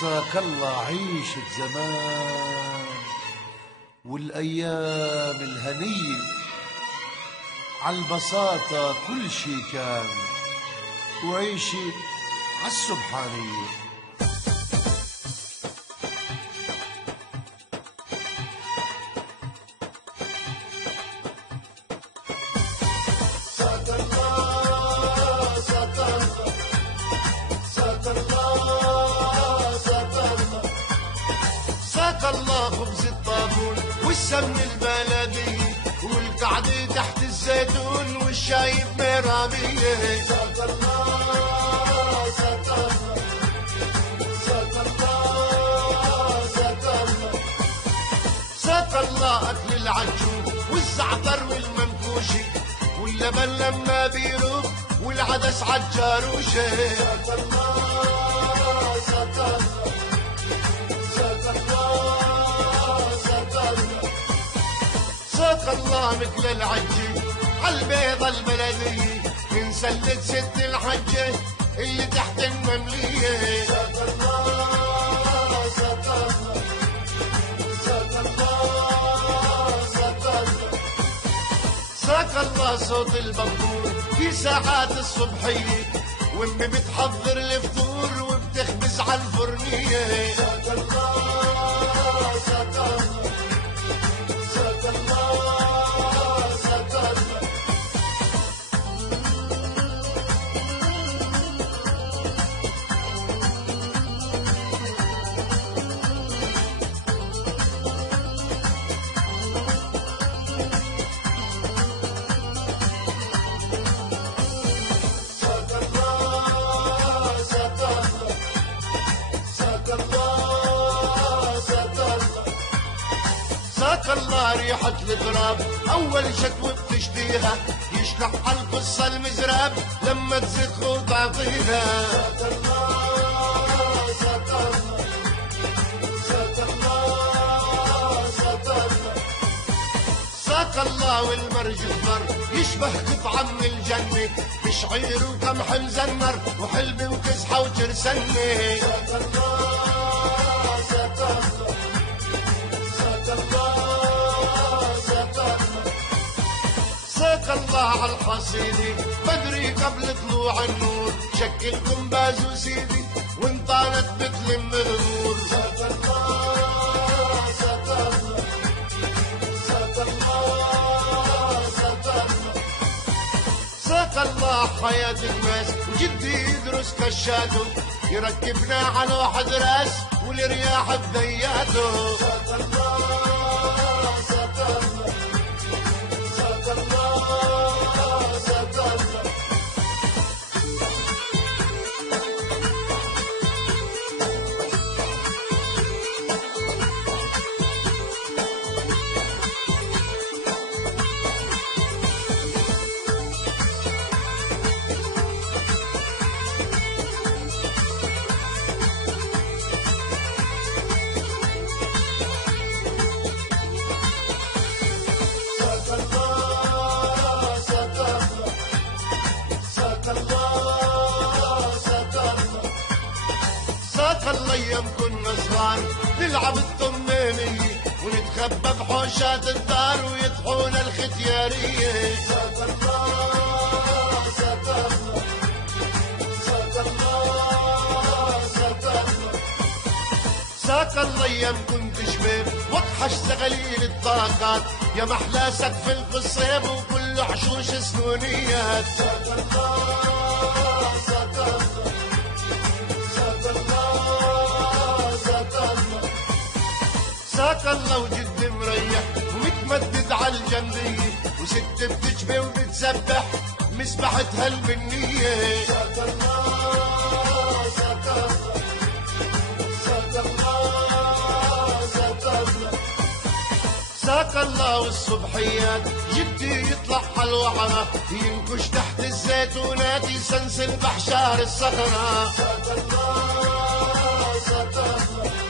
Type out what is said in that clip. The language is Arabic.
ساك الله عيشة زمان والأيام الهنية، عالبساطة كل شي كان وعيشي عالسبحانية. ساك الله ساك الله ساك الله ساك الله ساك الله خبز الطابون والسمن البلدي والقعدة تحت الزيتون والشاي بمرامية. ساك الله ساك الله ساك الله ساك الله ساك الله أكل العجون والزعتر والمنكوشي واللبن لما بيروب والعدس عالجاروشة. ساك الله ساك الله ساك الله ساك الله ساك الله مثل العجة عالبيضة البلدية من سلة ست الحجة اللي تحت المملية. ساك الله ساك الله ساك الله ساك الله ساك الله صوت البخور في ساعات الصبحية وامي بتحضر الفطور وبتخبز عالفرنية. ساك الله ساك الله ساك الله ساك الله ساك الله ريحة التراب أول شكوى بتشتيها يشلح عالقصة المزراب لما تزيد خوط عطيها. ساك الله ساك الله ساك الله ساك الله ساك الله والمرج الضر يشبه قطعة من الجنة بشعير وقمح مزنر وحلبة وكسحة وترسنة. ساك الله ساك الله ساك الله ساك الله ساك الله عالحصيدي بدري قبل طلوع النور شكل قنباز وسيدي وانطانت بتلم الامور. ساك الله ساك الله ساك الله ساك الله ساك الله حياة الناس وجدي يدرس كشاته يركبنا على واحد راس والرياح بدياته. ساك الله ساك الله ساك الله ساك الله ساك الله ايام كنا صغار نلعب الطمانية ونتخبى بحوشات الدار ويطحونا الختيارية. ساك الله ساك الله ساك الله ساك الله ساك الله ايام كنت شباب وطحش زغليل الطاقات يا محلى سقف القصيب وكل حشوش سنونيات. ساك الله ساك الله ساك الله ساك الله ساك الله وجد مريح ومتمدد عالجنبية وست بتجبي وبتسبح مسبحتها البنية. ساك الله ساك الله ساك الله ساك الله ساك الله والصبحيات جدي يطلع عالوعرة ينكش تحت الزيتونات يسنسل بحشار الصخرة. ساك الله ساك الله